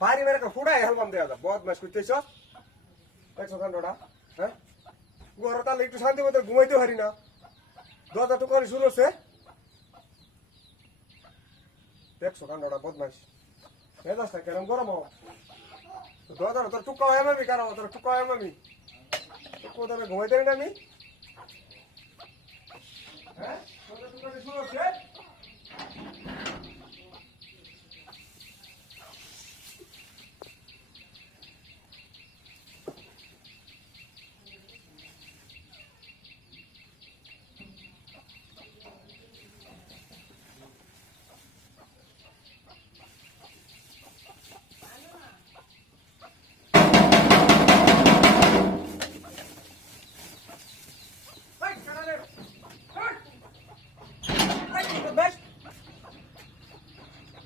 পারি মেরে ফুড়াই হেলবাম দেওয়া যা বদ মাস করতেছ একশো ঘণ্টা হ্যাঁ? ঘরে তাহলে একটু শান্তি মতো ঘুমাইতে পারি না। দরজা টুকানি শুরু হচ্ছে। দেখছ কান্ডটা বদমাস মেজাজটা কেরম গরম দরজা তোর টুকা হয় আমি কারও তোর টুকা হয় আমি পারি না আমি? হ্যাঁ দরজা টুকানি শুরু হচ্ছে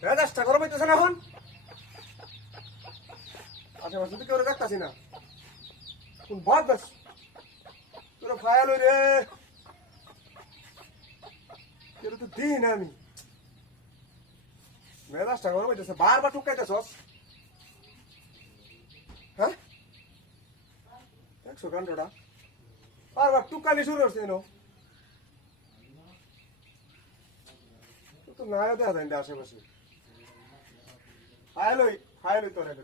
মেজাজটা গরম হইতেছে না এখন? আশেপাশে তো কেউ দেখতাছি না, কোন বাদ বাস তোরা ফায়াল রে। কেউ তো দিই না আমি। মেজাজটা গরম হইতেছে, বারবার টুকাইতেছস হ্যাঁ? দেখছ কাণ্ডটা বারবার টুকানি শুরু হচ্ছে এনো। তো না দেখা যায় আশেপাশে। હાલો હાલો તો રે